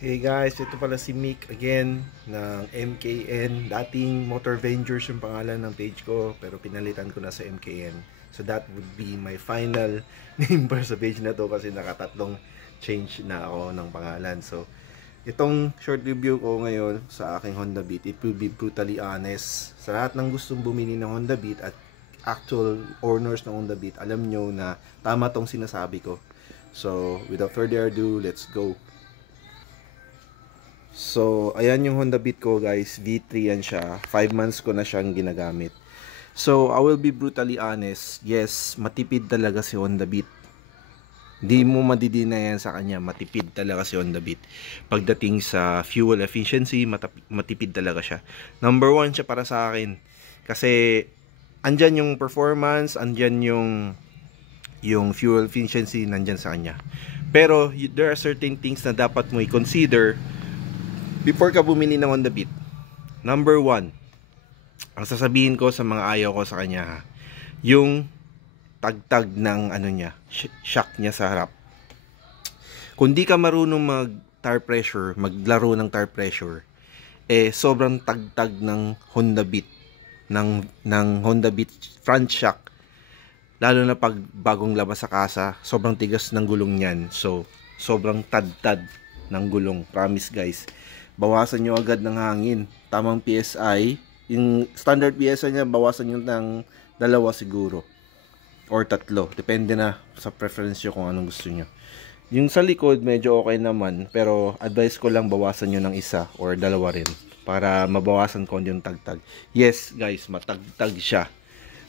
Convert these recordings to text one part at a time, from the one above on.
Hey guys, ito pala si Mick again ng MKN. Dating Motor Vengers yung pangalan ng page ko, pero pinalitan ko na sa MKN. So that would be my final name para sa page na to kasi nakatatlong change na ako ng pangalan. So itong short review ko ngayon sa aking Honda Beat, it will be brutally honest. Sa lahat ng gustong bumili ng Honda Beat at actual owners ng Honda Beat, alam nyo na tama tong sinasabi ko. So without further ado, let's go. So, ayan yung Honda Beat ko guys, V3 yan siya, 5 months ko na siyang ginagamit. So, I will be brutally honest, yes, matipid talaga si Honda Beat. Di mo madidina yan sa kanya, matipid talaga si Honda Beat. Pagdating sa fuel efficiency, matipid talaga siya. Number 1 siya para sa akin. Kasi, andyan yung performance, andyan yung fuel efficiency, nandyan sa kanya. Pero, there are certain things na dapat mo i-consider before ka bumili ng Honda Beat. Number 1, ang sasabihin ko sa mga ayaw ko sa kanya ha, yung tagtag ng ano niya, shock niya sa harap. Kung di ka marunong mag tire pressure, maglaro ng tire pressure, sobrang tagtag ng Honda Beat, ng Honda Beat front shock, lalo na pag bagong labas sa kasa, sobrang tigas ng gulong niyan. So sobrang tad-tad ng gulong, promise guys. Bawasan nyo agad ng hangin, tamang PSI, yung standard PSI niya, bawasan nyo ng 2 siguro or 3, depende na sa preference nyo kung anong gusto nyo. Yung sa likod medyo okay naman, pero advice ko lang bawasan nyo ng 1 or 2 rin para mabawasan ko yung tagtag. Yes guys, matagtag siya.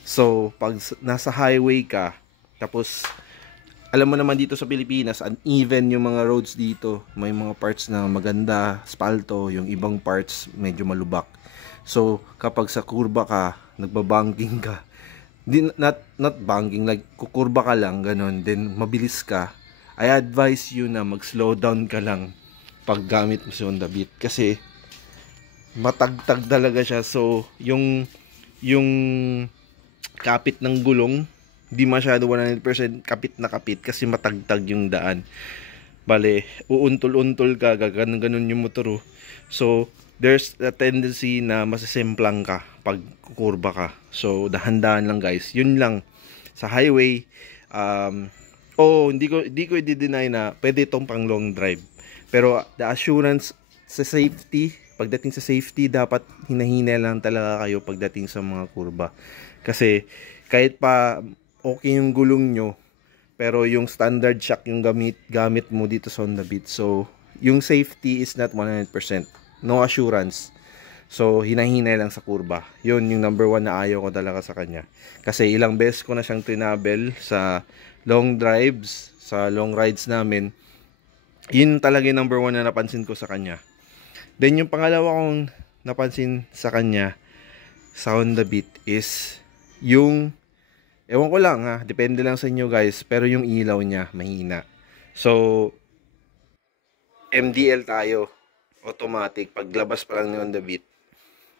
So pag nasa highway ka, tapos alam mo naman dito sa Pilipinas, uneven yung mga roads dito. May mga parts na maganda, spalto, yung ibang parts medyo malubak. So, kapag sa kurba ka, nagbabanking ka, not banking, like kukurba ka lang, ganun, then mabilis ka, I advise you na mag-slow down ka lang pag gamit mo si Honda Beat. Kasi, matagtag talaga siya. So, yung kapit ng gulong, di masyado 100% kapit na kapit kasi matagtag yung daan. Bale, uuntol-untol ka, gaganon-ganon yung motor. So, there's a tendency na masisemplang ka pag kukurba ka. So, dahan-dahan lang guys. Yun lang. Sa highway, hindi ko i-deny na pwede itong pang long drive. Pero, the assurance sa safety, pagdating sa safety, dapat hinahina lang talaga kayo pagdating sa mga kurba. Kasi, kahit pa okay yung gulong nyo, pero yung standard shock yung gamit mo dito sa Honda Beat. So, yung safety is not 100%. No assurance. So, hinahinay lang sa kurba. Yun yung number 1 na ayaw ko talaga sa kanya. Kasi ilang beses ko na siyang tinabel sa long drives, sa long rides namin. Yun talaga yung number 1 na napansin ko sa kanya. Then, yung pangalawa kong napansin sa kanya, sa Honda Beat is yung, ewan ko lang ha, depende lang sa inyo guys, pero yung ilaw niya mahina. So, MDL tayo, automatic, paglabas pa lang ni Honda Beat,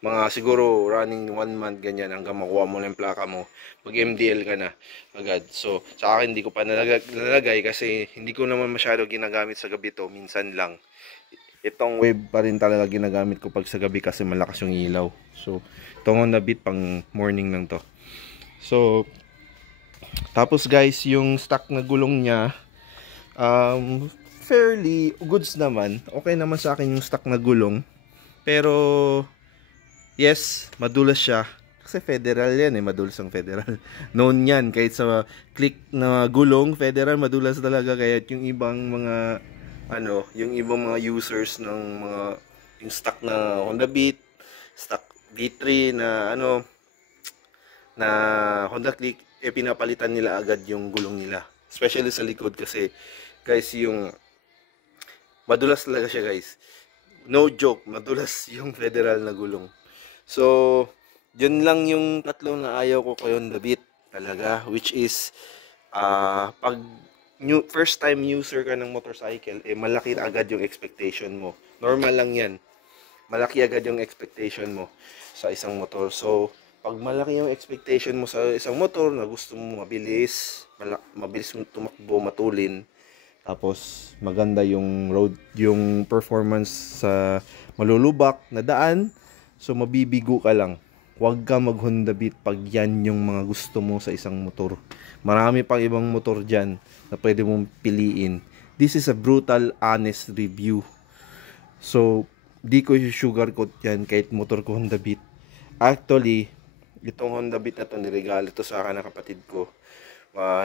mga siguro running 1 month ganyan, hanggang makuha mo na yung plaka mo, mag MDL ka na agad. So, sa akin hindi ko pa nalagay kasi hindi ko naman masyado ginagamit sa gabi to, minsan lang. Itong wave pa rin talaga ginagamit ko pag sa gabi kasi malakas yung ilaw. So, itong Honda Beat pang morning lang to. So, tapos guys, yung stock na gulong niya, fairly goods naman. Okay naman sa akin yung stock na gulong. Pero, yes, madulas siya. Kasi federal yan madulas ang federal. Known yan, kahit sa click na gulong, federal, madulas talaga. Kaya yung ibang mga, yung ibang mga users ng mga, yung stock na Honda Beat, stock V3 na, na Honda Click, pinapalitan nila agad yung gulong nila, especially sa likod. Kasi guys, yung madulas talaga siya guys, no joke, madulas yung federal na gulong. So yun lang yung tatlo na ayaw ko kay Honda Beat talaga, which is pag first time user ka ng motorcycle, malaki agad yung expectation mo. Normal lang yan, malaki agad yung expectation mo sa isang motor. So pag malaki yung expectation mo sa isang motor na gusto mo mabilis, mabilis mo tumakbo, matulin, Tapos maganda yung road, yung performance sa malulubak na daan. So mabibigo ka lang. Huwag ka mag Honda Beat pag yan yung mga gusto mo sa isang motor. Marami pang ibang motor dyan na pwede mong piliin. This is a brutal, honest review. So, di ko sugarcoat yan kahit motor ko Honda Beat. Actually, itong Honda Beat na to, niregalo to sa akin ng kapatid ko.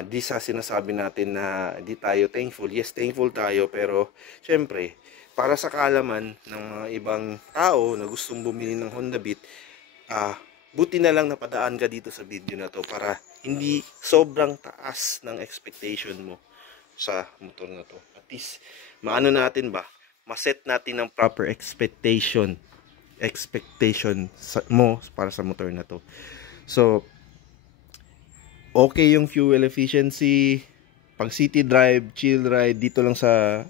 Di sa sinasabi natin na di tayo thankful. Yes, thankful tayo, pero syempre, para sa kaalaman ng mga ibang tao na gustong bumili ng Honda Beat, buti na lang napadaan ka dito sa video na to para hindi sobrang taas ng expectation mo sa motor na to. At least, maano natin ba? Maset natin ng proper expectation mo para sa motor na to. So, okay yung fuel efficiency, pag city drive, chill ride, dito lang sa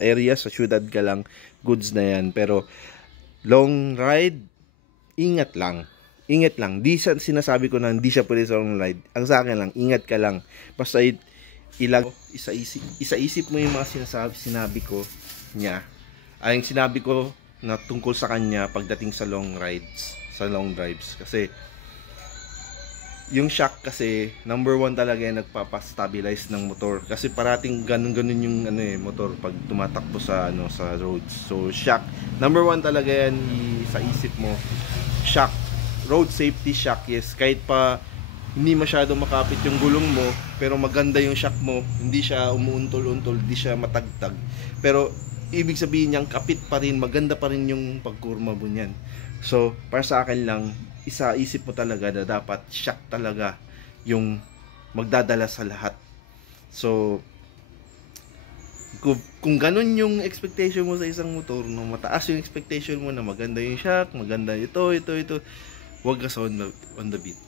area, sa syudad ka lang, goods na yan. Pero long ride, ingat lang. Ingat lang. Di sa sinasabi ko na hindi siya pwede sa long ride. Ang sa akin lang, ingat ka lang. Basta isaisip mo yung mga sinabi ko niya. Ay, yung sinabi ko na tungkol sa kanya pagdating sa long rides, sa long drives. Kasi yung shock kasi, number one talaga yung nagpapa-stabilize ng motor. Kasi parating ganun-ganun yung motor pag tumatakbo sa sa roads. So shock, number one talaga yan sa isip mo. Shock, road safety shock, yes. Kahit pa hindi masyado makapit yung gulong mo, pero maganda yung shock mo. Hindi siya umuuntol-untol, hindi siya matagtag. Pero ibig sabihin niyang kapit pa rin, maganda pa rin yung pagkurma mo niyan. So para sa akin lang, isip mo talaga na dapat shock talaga yung magdadala sa lahat. So, kung ganun yung expectation mo sa isang motor, no, mataas yung expectation mo na maganda yung shock, maganda ito, huwag ka sa on the beat.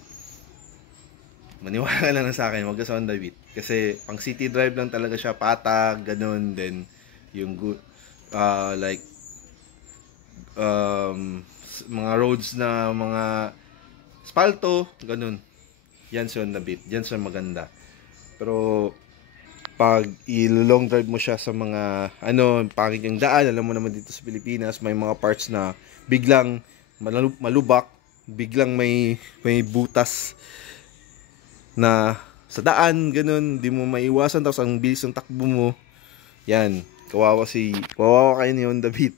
Maniwala lang sa akin, huwag ka sa on the beat. Kasi pang city drive lang talaga siya, patag, ganun, then yung like mga roads na mga spalto, ganun. Yan siya on the beat. Yan siya maganda. Pero pag i-long drive mo siya sa mga pangit yung daan, alam mo naman dito sa Pilipinas, may mga parts na biglang malubak, biglang may butas na sa daan, ganun, di mo maiwasan, tapos ang bilis ng takbo mo. Yan. Kawawa kayo ni Honda Beat.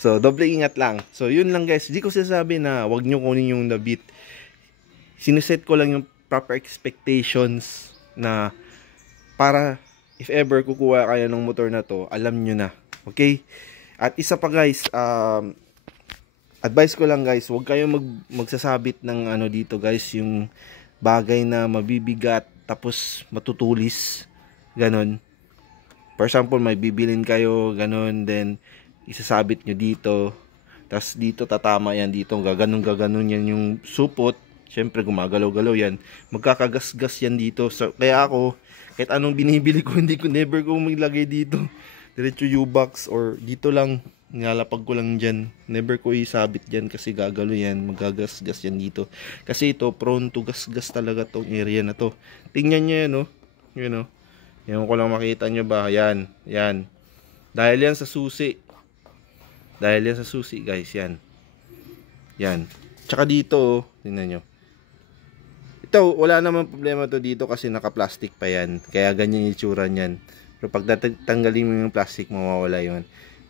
So, doble ingat lang. So, yun lang guys. Hindi ko sinasabi na wag nyo kunin yung Honda Beat. Sineset ko lang yung proper expectations na para if ever kukuha kayo ng motor na to, alam nyo na. Okay? At isa pa guys, advice ko lang guys, wag kayong magsasabit ng dito guys, yung bagay na mabibigat tapos matutulis. Ganon. For example, may bibilin kayo, ganun, then isasabit nyo dito. Tapos dito tatama yan, dito gaganon yan yung supot. Siyempre gumagalaw-galaw yan. Magkakagasgas yan dito. So, kaya ako, kahit anong binibili ko, never ko maglagay dito. Diretso U-box or dito lang, nilalapag ko lang dyan. Never ko isabit dyan kasi gagalo yan, magagasgas yan dito. Kasi ito, prone to gasgas talaga tong area na to. Tingnan nyo yan, Yun, Yan ko lang makita nyo ba? Yan. Dahil yan sa susi. Guys. Yan. Tsaka dito, tingnan nyo. Ito, wala naman problema to dito kasi naka-plastic pa yan. Kaya ganyan yung itsura niyan. Pero pag tanggalin mo yung plastic, mawawala yun.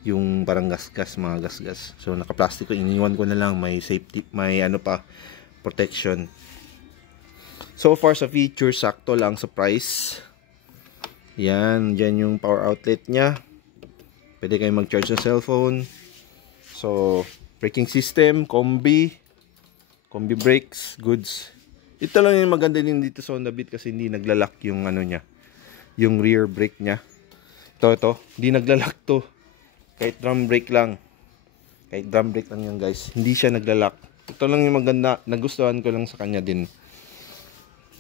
Yung parang gasgas, mga gasgas. So, naka-plastic ko. Iniwan ko na lang. May safety, may protection. So far sa feature, sakto lang sa price. Yan, dyan yung power outlet nya. Pwede kayong mag-charge ng cellphone. So, braking system, combi brakes, goods. Ito lang yung maganda din dito sa Honda Beat kasi hindi naglalak yung nya, yung rear brake nya. Ito, hindi naglalak to. Kahit drum brake lang yan guys. Hindi siya naglalak. Ito lang yung maganda, nagustuhan ko lang sa kanya din.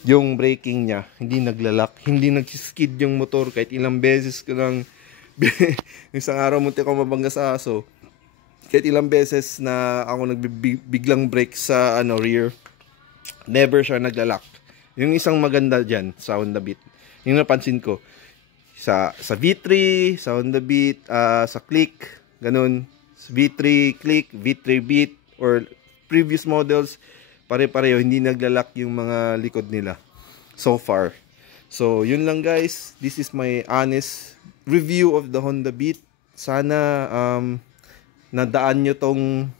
Yung braking niya, hindi naglalak, hindi nag-skid yung motor kahit ilang beses ko lang. Isang araw munti ko mabangga sa aso. Kahit ilang beses na ako nagbiglang brake sa rear, never siya naglalak. Yung isang maganda dyan sa Honda Beat, yung napansin ko, Sa V3, sa Honda Beat, sa Click, ganun. Sa V3 Click, V3 Beat, or previous models, pare-pareho, hindi naglalak yung mga likod nila so far. So, yun lang guys. This is my honest review of the Honda Beat. Sana nadaan nyo tong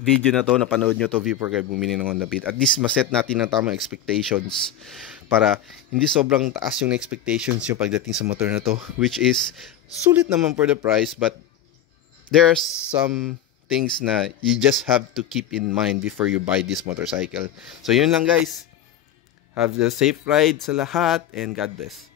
video na to, napanood nyo to before kayo bumili ng Honda Beat. At least maset natin ng tamang expectations para hindi sobrang taas yung expectations yung pagdating sa motor na to, which is sulit naman for the price, but there are some things na you just have to keep in mind before you buy this motorcycle. So yun lang guys. Have a safe ride sa lahat and God bless.